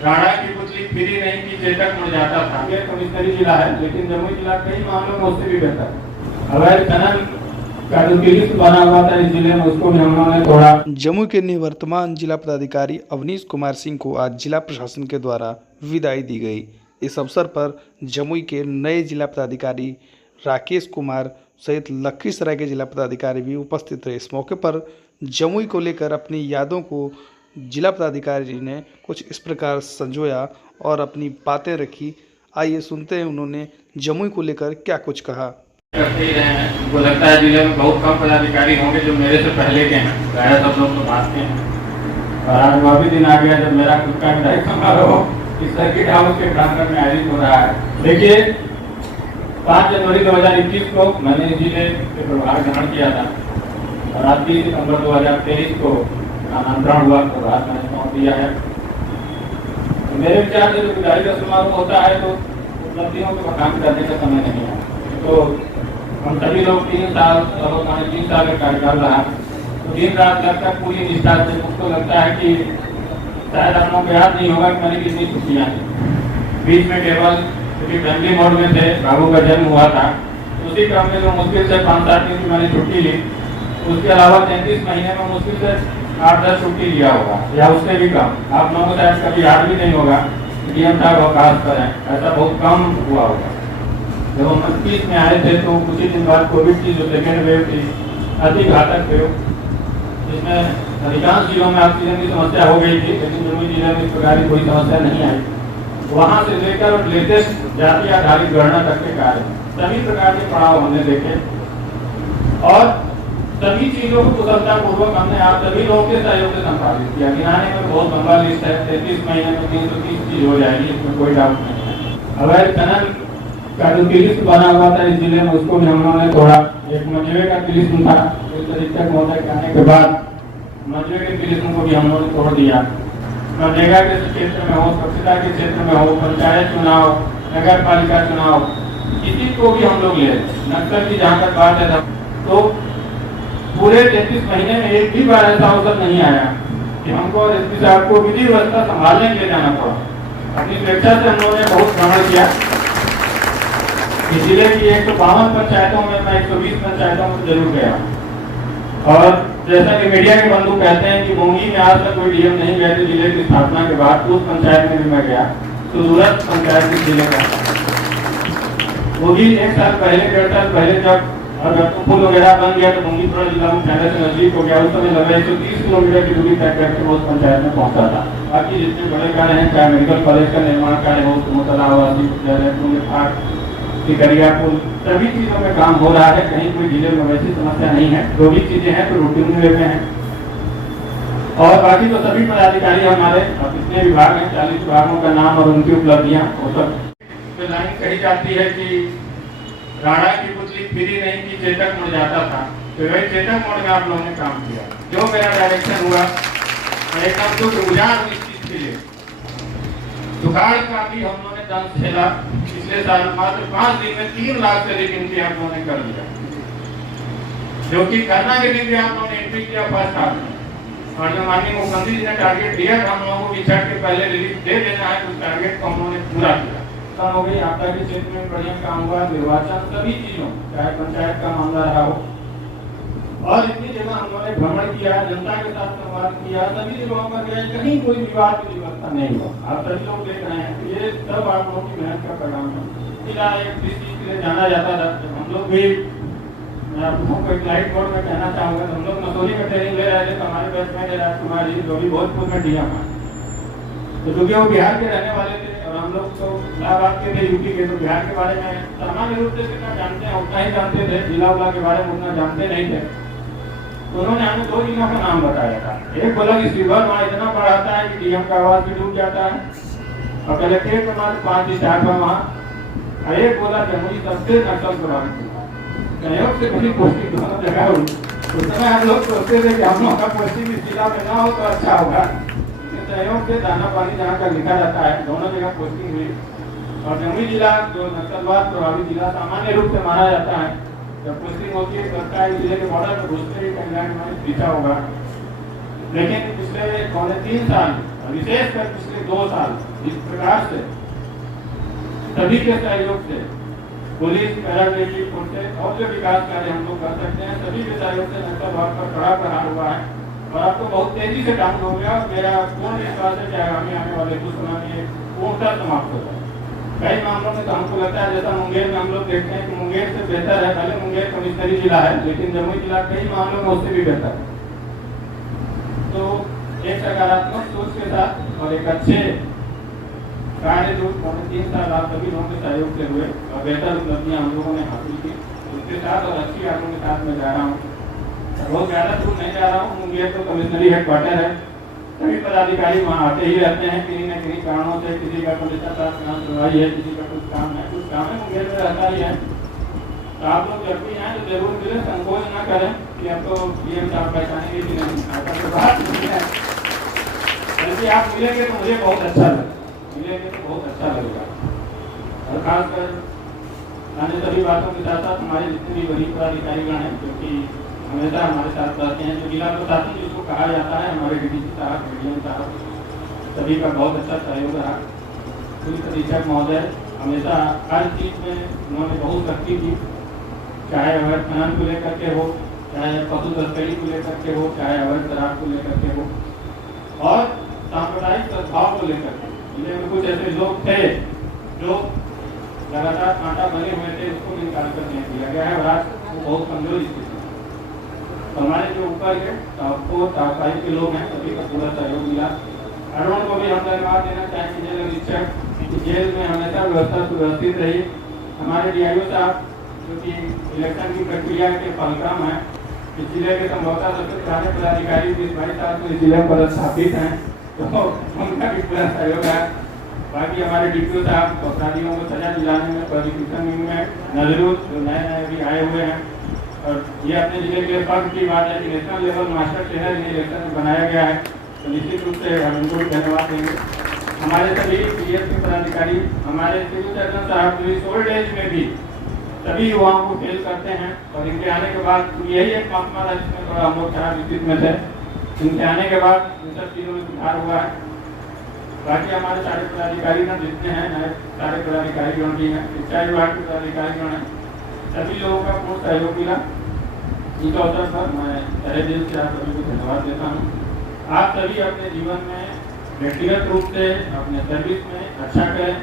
राणा की पुतली फिरी नहीं की चेतक मुड़ जाता था। ये कमिश्नरी जिला है, लेकिन जमुई जिला कई मामलों में उससे भी बेहतर है। अवैध खनन का जो लिस्ट बना हुआ था इस जिले में, उसको भी हम लोगों ने तोड़ा। जमुई के निवर्तमान जिला पदाधिकारी अवनीश कुमार सिंह को आज जिला प्रशासन के द्वारा विदाई दी गई। इस अवसर पर जमुई के नए जिला पदाधिकारी राकेश कुमार सहित लखीसराय के जिला पदाधिकारी भी उपस्थित रहे। इस मौके पर जमुई को लेकर अपनी यादों को जिला पदाधिकारी ने कुछ इस प्रकार संजोया और अपनी बातें रखी। आइए सुनते हैं उन्होंने जमुई को लेकर क्या कुछ कहा। करते ही रहे हैं। मुझको लगता है जिले में बहुत कम पदाधिकारी होंगे जो मेरे से पहले के हैं, प्रायः सब लोग तो बात के हैं। और आज वह भी दिन आ गया जब मेरा खुद का विधायक समारोह इस सर्किट हाउस के प्रांगण में आयोजित हो रहा है। देखिए, 5 जनवरी 2021 को मैंने जिले के प्रभार ग्रहण किया था और आज 30 सितंबर 2023 को आमंत्रण हुआ, प्रभार मैंने सौंप दिया है। मेरे विचार से जो विधायक का समारोह होता है तो उपलब्धियों को बखान करने का समय नहीं है। तो हम सभी लोग 3 साल का कार्यकाल रहा, तो दिन रात लगकर पूरी निष्ठा से। मुझको लगता है कि शायद आप लोगों को याद नहीं होगा कि मैंने कितनी छुट्टियाँ बीच में केवल क्योंकि फैमिली मोड में थे, बाबू का जन्म हुआ था, उसी क्रम में जो मुश्किल से 5-7 दिन की मैंने छुट्टी ली। उसके अलावा 33 महीने में मुश्किल से 8-10 छुट्टी लिया होगा या उससे भी कम। आप लोगों को शायद कभी याद भी नहीं होगा कि हम साहब अवकाश पर हैं, ऐसा बहुत कम हुआ होगा। जब हम 29 में आए थे तो कुछ ही दिन बाद कोविड की जो सेकेंड वेव थी, अति घातक वेव, जिसमें अधिकांश जिलों में ऑक्सीजन की समस्या हो गई थी, लेकिन जमुई जिले में इस प्रकार की कोई समस्या नहीं आई। वहां से लेकर लेटेस्ट जाति आधारित गणना तक के कार्य सभी प्रकार के पड़ाव हमने देखे और सभी चीजों को कुशलतापूर्वक हमने आप सभी लोगों के सहयोग से संपादित किया। गिनाने में बहुत लंबा लिस्ट है, 33 महीने में 330 चीज हो जाएगी, इसमें कोई डाउट नहीं है। अवैध खनन का जो लिस्ट बना हुआ था इस जिले में, उसको भी हम लोगों ने तोड़ा। एक मजवे का लिस्ट था, इस अधीक्षक महोदय के आने के बाद मजवे के लिस्ट को भी हम लोगों ने तोड़ दिया। मनरेगा के क्षेत्र में हो, स्वच्छता के क्षेत्र में हो, पंचायत चुनाव, नगर पालिका चुनाव, किसी को भी हम लोग ले। नक्सल की जहाँ तक बात है तो पूरे 33 महीने में एक भी बार ऐसा अवसर नहीं आया कि हमको एसपी साहब को विधि व्यवस्था संभालने के लिए जाना पड़ा। अपनी स्वेच्छा से हम लोगों ने बहुत भ्रमण किया। जिले की 152 पंचायतों में मैं 120 पंचायतों में जरूर गया और जैसा कि मीडिया के बंधु कहते हैं कि मुंगी में आज तक कोई डीएम नहीं गए थे जिले की स्थापना के बाद, उस पंचायत में भी मैं गया। तो सूरत पंचायत के जिले का वो भी 1 साल पहले 1.5 साल पहले जब और पुल वगैरह बन गया तो मुंगीपुरा जिला मुख्यालय से नजदीक हो गया। उस समय लग रहा 130 किलोमीटर की दूरी तय करके वो पंचायत में पहुंचा था। बाकी जितने बड़े कार्य हैं, चाहे मेडिकल कॉलेज का निर्माण कार्य हो, सुमतला आवासीय विद्यालय, सिकरिया पुल, सभी चीजों में काम हो रहा है। कहीं कोई जिले में वैसी समस्या नहीं है। जो भी चीजें हैं तो रूटीन में लेते हैं। और बाकी तो सभी पदाधिकारी हमारे जितने विभाग हैं, 40 विभागों का नाम और उनकी उपलब्धियां, वो सब लाइन कही जाती है कि राणा की पुतली फिरी नहीं की चेतक मुड़ जाता था। तो वही चेतक मोड़ में आप लोगों ने काम किया। जो मेरा डायरेक्शन हुआ एकदम शुद्ध उजाड़ इस चीज के लिए। सुखाड़ का भी हम लोगों ने दंश झेला। पिछले साल मात्र 5 दिन में 3 लाख से अधिक एंट्री आप लोगों ने कर लिया, जो कि करना के लिए भी आप लोगों ने एंट्री किया फर्स्ट हाफ में। और जो माननीय मुख्यमंत्री जी ने टारगेट दिया था हम लोगों को कि छठ के पहले रिलीफ दे देना है, उस टारगेट को हम लोगों ने पूरा किया। कम हो गई, आपदा के क्षेत्र में बढ़िया काम हुआ, निर्वाचन, सभी चीजों, चाहे पंचायत का मामला रहा हो। और इतनी जगह हम लोगों ने भ्रमण किया, जनता के साथ संवाद किया, सभी जगहों पर गए, कहीं कोई विवाद की व्यवस्था नहीं हुआ। आप सभी लोग देख रहे हैं, ये सब आप लोगों की मेहनत का परिणाम है। जिला एक चीज के लिए जाना जाता था, हम लोग भी, मैं आप लोगों को एक लाइट बोर्ड में कहना चाहूंगा, हम लोग मसूरी में ट्रेनिंग ले रहे थे, तो हमारे बैचमेट राजकुमार जी जो भी भोजपुर में डीएम है, तो क्योंकि वो बिहार के रहने वाले थे और हम लोग तो इलाहाबाद के थे, यूपी के, तो बिहार के बारे में सामान्य रूप से जितना जानते हैं उतना ही जानते थे, जिला उला के बारे में उतना जानते नहीं थे। तो उन्होंने हमें 2 जिलों का नाम बताया था। एक बोला कि शिवहर वहाँ इतना बड़ा आता है कि डीएम का आवाज भी डूब जाता है और कलेक्ट्रेट में मात्र 5 स्टाफ है वहाँ। और एक बोला जमुई सबसे नक्सल प्रभावित हुआ, सहयोग से बड़ी पोस्टिंग दोनों जगह हुई। उस समय हम लोग सोचते थे कि हम लोग का पोस्टिंग इस जिला में ना हो तो अच्छा होगा। सहयोग से दाना पानी जहाँ का लिखा जाता है, दोनों जगह पोस्टिंग हुई। और जमुई जिला जो नक्सलवाद प्रभावित जिला सामान्य रूप से माना जाता है, जब पोस्टिंग होती है लगता है जिले के बॉर्डर पर घुसते ही कहीं में पीछा होगा। लेकिन पिछले 3 साल, विशेषकर पिछले 2 साल इस प्रकार से सभी के सहयोग से पुलिस, पैरामिलिट्री फोर्स से और जो विकास कार्य हम लोग कर सकते हैं सभी के सहयोग से नक्सलवाद पर कड़ा प्रहार हुआ है और आपको बहुत तेजी से डाउन हो गया। और मेरा पूर्ण विश्वास है कि आगामी आने वाले कुछ समय में पूर्णतः समाप्त होगा। कई मामलों में तो हमको लगता है जैसा मुंगेर में हम लोग देखते हैं कि मुंगेर से बेहतर है, पहले मुंगेर कमिश्नरी जिला है लेकिन जमुई जिला कई मामलों में उससे भी बेहतर है। तो एक सकारात्मक सोच के साथ और एक अच्छे कार्य जो 3 साल आप सभी लोगों के सहयोग से हुए और बेहतर उपलब्धियां हम लोगों ने हासिल की, उसके साथ और अच्छी यादों के साथ मैं जा रहा हूँ। बहुत ज्यादा दूर नहीं जा रहा हूँ। मुंगेर तो कमिश्नरी हेडक्वार्टर है, सभी पदाधिकारी वहाँ आते ही रहते हैं किन्हीं न किन्हीं कारणों से। किसी का पुलिस का काम सुनवाई है, किसी का कुछ काम है मुंगेर में रहता ही है। तो आप लोग जब भी आए तो जरूर मिले, संकोच ना करें कि अब तो ये आप पहचानेंगे कि नहीं, ऐसा तो बात नहीं है। बल्कि आप मिलेंगे तो मुझे बहुत अच्छा लगेगा। और खासकर अन्य सभी बातों के साथ साथ हमारे जितने भी वरीय पदाधिकारीगण हैं क्योंकि हमेशा हमारे साथ रहते हैं, जो जिला प्रशासन जिसको कहा जाता है, हमारे डीडीसी साहब, डीडीएम साहब, सभी का बहुत अच्छा सहयोग रहा। पुलिस अधीक्षक महोदय हमेशा हर चीज में उन्होंने बहुत सख्ती की, चाहे अवैध खनन को लेकर के हो, चाहे पशु तस्करी को लेकर के हो, चाहे अवैध शराब को लेकर के हो और सांप्रदायिक सद्भाव को लेकर के। जिले में कुछ ऐसे लोग थे जो लगातार कांटा बने हुए थे, उसको निकाल कर नहीं दिया गया है और आज वो बहुत कमजोर स्थिति है। तो हमारे जो ऊपर के साहब के लोग हैं सभी का पूरा सहयोग मिला। अरुण को भी हम धन्यवाद देना चाहेंगे, जेल अधीक्षक, जेल में हमेशा व्यवस्था सुव्यवस्थित रही। हमारे डीआईओ साहब जो कि इलेक्शन की प्रक्रिया के फलक्रम है, इस जिले के संभवतः सबसे पुराने पदाधिकारी 22 साल से इस जिले में पदस्थापित हैं, तो उनका भी पूरा सहयोग है। बाकी हमारे डीपीओ साहब अपराधियों को सजा दिलाने में, प्रोसिक्यूशन में नजरूल जो नए अभी आए हुए हैं, और ये अपने जिले के फर्क की बात है कि national level master trainer election में बनाया गया है, तो निश्चित रूप से हम उनको भी धन्यवाद देंगे। हमारे सभी पीएस के पदाधिकारी, हमारे सिविल सर्जन साहब जो इस ओल्ड एज में भी सभी युवाओं को फेल करते हैं और इनके आने के बाद यही एक मामला था जिसमें थोड़ा हम लोग खराब स्थिति में थे, इनके आने के बाद इन सब चीज़ों में सुधार हुआ है। बाकी हमारे सारे पदाधिकारीगण जितने हैं, नए सारे पदाधिकारीगण भी हैं, शिक्षा विभाग के पदाधिकारीगण हैं, सभी लोगों का पूर्ण सहयोग मिला। इस अवसर पर मैं तहे दिल से आप सभी को धन्यवाद देता हूँ। आप सभी अपने जीवन में व्यक्तिगत रूप से अपने सर्विस में अच्छा करें,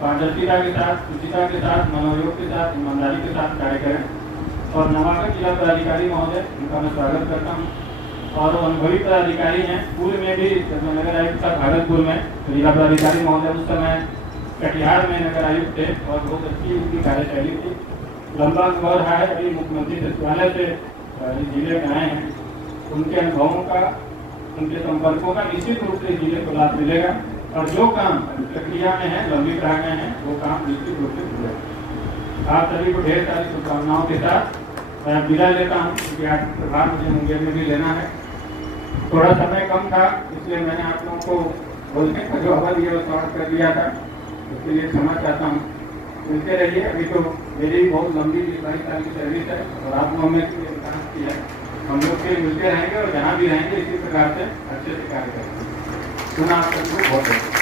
पारदर्शिता के साथ, शुचिता के साथ, मनोयोग के साथ, ईमानदारी के साथ कार्य करें। और नवागत जिला पदाधिकारी महोदय, उनका मैं स्वागत करता हूँ। और अनुभवी पदाधिकारी हैं, पूर्व में भी नगर आयुक्त था भागलपुर में, तो जिला पदाधिकारी महोदय उस समय कटिहार में नगर आयुक्त थे और बहुत अच्छी उनकी कार्यशैली थी। लंबा अनुभव रहा है, अभी मुख्यमंत्री सचिवालय से जिले में आए हैं। उनके अनुभवों का, उनके संपर्कों का निश्चित रूप से जिले को लाभ मिलेगा और जो काम प्रक्रिया में है, लंबित रह गए हैं, वो काम निश्चित रूप से मिलेगा। आप सभी को ढेर सारी शुभकामनाओं के साथ मैं विदा लेता हूँ क्योंकि आज प्रभाव मुझे मुंगेर में भी लेना है। थोड़ा समय कम था इसलिए मैंने आप लोगों को बोलने का जो अवधि है वो समाप्त कर दिया था, उसके लिए क्षमा चाहता हूँ। मिलते रहिए, अभी तो मेरी बहुत लंबी 22 साल की सर्विस है और आप लोगों में विकास की है, हम लोग फिर मिलते रहेंगे और जहाँ भी रहेंगे इसी प्रकार से अच्छे से कार्य करेंगे। सुना आप सबको बहुत